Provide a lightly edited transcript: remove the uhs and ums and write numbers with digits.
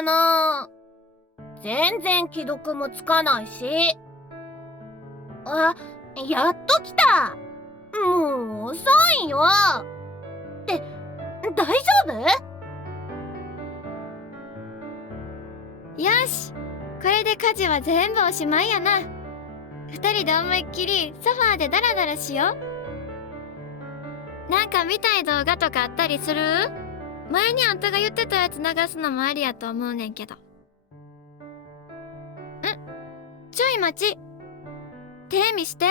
かな。全然既読もつかないし。あ、やっと来た。もう遅いよ。って大丈夫？よし、これで家事は全部おしまいやな。二人で思いっきりソファーでダラダラしよう。なんか見たい動画とかあったりする？前にあんたが言ってたやつ流すのもありやと思うねんけど。ちょい待ち。手見して。